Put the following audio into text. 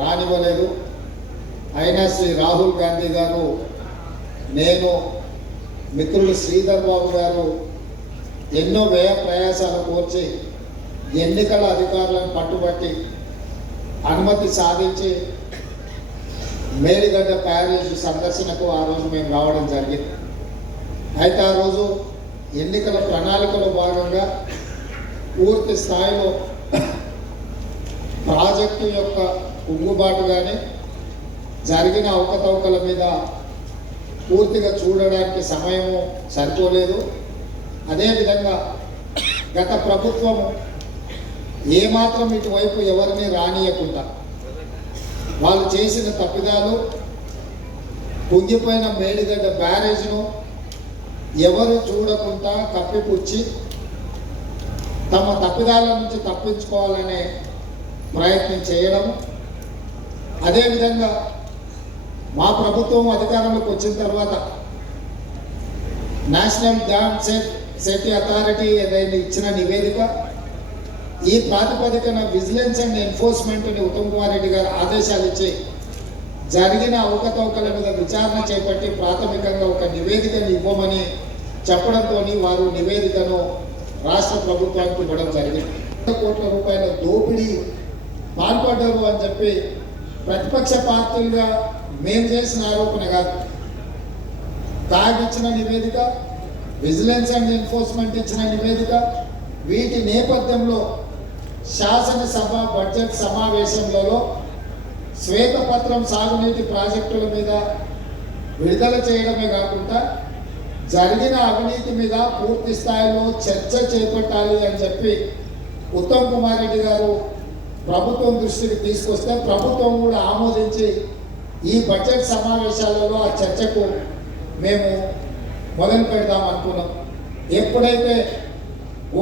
రానివ్వలేదు. అయినా శ్రీ రాహుల్ గాంధీ గారు నేను మిత్రులు శ్రీధర్ బాబు గారు ఎన్నో వ్యయ ప్రయాసాలు కోర్చి ఎన్నికల అధికారులను పట్టుబట్టి అనుమతి సాధించి మేడిగడ్డ ప్యారేజ్ సందర్శనకు ఆ రోజు మేము రావడం జరిగింది. అయితే ఆ రోజు ఎన్నికల ప్రణాళికలో భాగంగా పూర్తి స్థాయిలో ప్రాజెక్టు యొక్క కుంగుబాటు కానీ జరిగిన అవకతవకల మీద పూర్తిగా చూడడానికి సమయము సరిపోలేదు. అదేవిధంగా గత ప్రభుత్వం ఏమాత్రం ఇటువైపు ఎవరిని రానియకుండా వాళ్ళు చేసిన తప్పిదాలు పొంగిపోయిన మేడిగడ్డ బ్యారేజ్ను ఎవరు చూడకుండా కప్పిపుచ్చి తమ తప్పిదాల నుంచి తప్పించుకోవాలనే ప్రయత్నం చేయడం. అదేవిధంగా మా ప్రభుత్వం అధికారంలోకి వచ్చిన తర్వాత national dam safe safety authority ఏదైనా ఇచ్చిన నివేదిక ఈ ప్రాతిపదికన విజిలెన్స్ అండ్ ఎన్ఫోర్స్మెంట్ని ఉత్తమ్ కుమార్ రెడ్డి గారు ఆదేశాలు ఇచ్చి జరిగిన అవకతవకల మీద విచారణ చేపట్టి ప్రాథమికంగా ఒక నివేదికను ఇవ్వమని చెప్పడంతో వారు నివేదికను రాష్ట్ర ప్రభుత్వానికి ఇవ్వడం జరిగింది. కోట్ల రూపాయల దోపిడీ పాల్పడ్డారు అని చెప్పి ప్రతిపక్ష పార్టీలుగా మేము చేసిన ఆరోపణ కాదు. కాగ్ ఇచ్చిన నివేదిక విజిలెన్స్ అండ్ ఎన్ఫోర్స్మెంట్ ఇచ్చిన నివేదిక వీటి నేపథ్యంలో శాసనసభ బడ్జెట్ సమావేశంలో శ్వేతపత్రం సాగునీటి ప్రాజెక్టుల మీద విడుదల చేయడమే కాకుండా జరిగిన అవినీతి మీద పూర్తి స్థాయిలో చర్చ చేపట్టాలి అని చెప్పి ఉత్తమ్ కుమార్ రెడ్డి గారు ప్రభుత్వం దృష్టికి తీసుకొస్తే ప్రభుత్వం కూడా ఆమోదించి ఈ బడ్జెట్ సమావేశాలలో ఆ చర్చకు మేము మొదలు పెడదాం అనుకున్నాం. ఎప్పుడైతే